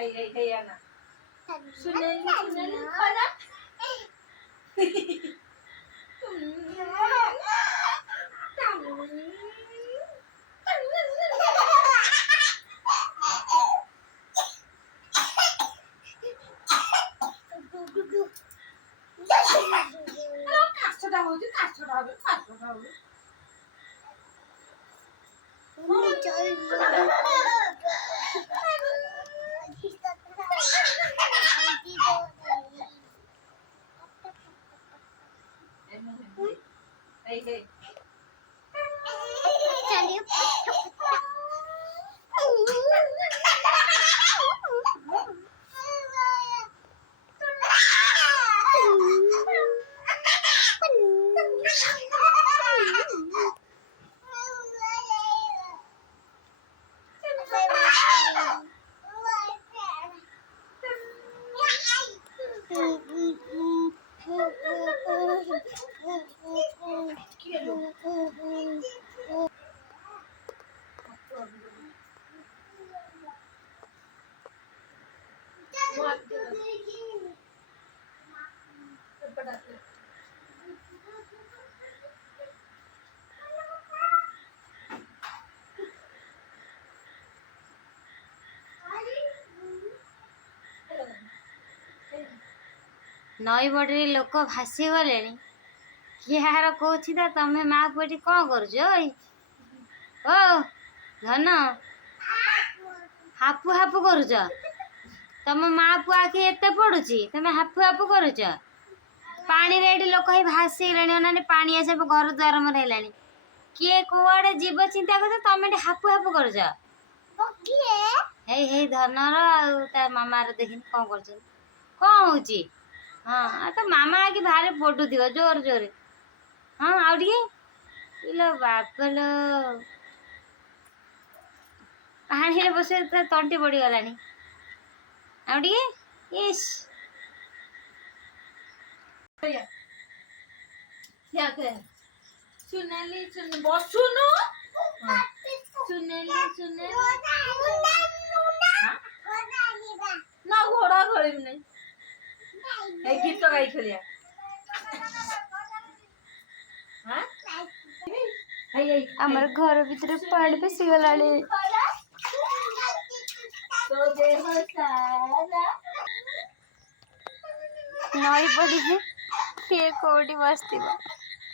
Hey, Anna. Suneli, Anna. Hey. नई बड़े लोक भासी गले किहार कौची ता तमें माँ पुटी कौन करुच ओ धन हापु हापु करुच तम माँ पु आखि एत पड़ुची तमें हापु हापु करुच पानी रेडी लोक ही भासी गले पानी आसे घर द्वार मर किए कुआड़े जीव चिंता कर तमें हापु हापु करुच हे धनर मामार देखनी कौन कर कौन होची हाँ तो मामा आगे भारी पटू थी जोर जोर हाँ आलो बापलो पानी बस तंटी पड़गला इस सुनेली बसुनु सुनेली ना घोड़ा घोड़ी नहीं गीत गाई खेलिया आमर घर भीतर पानी पसी गला नई पड़ी किए कौटी बस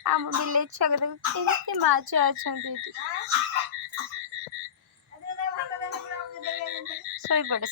आम बिले छक देख माछ अच्छा शोपड़े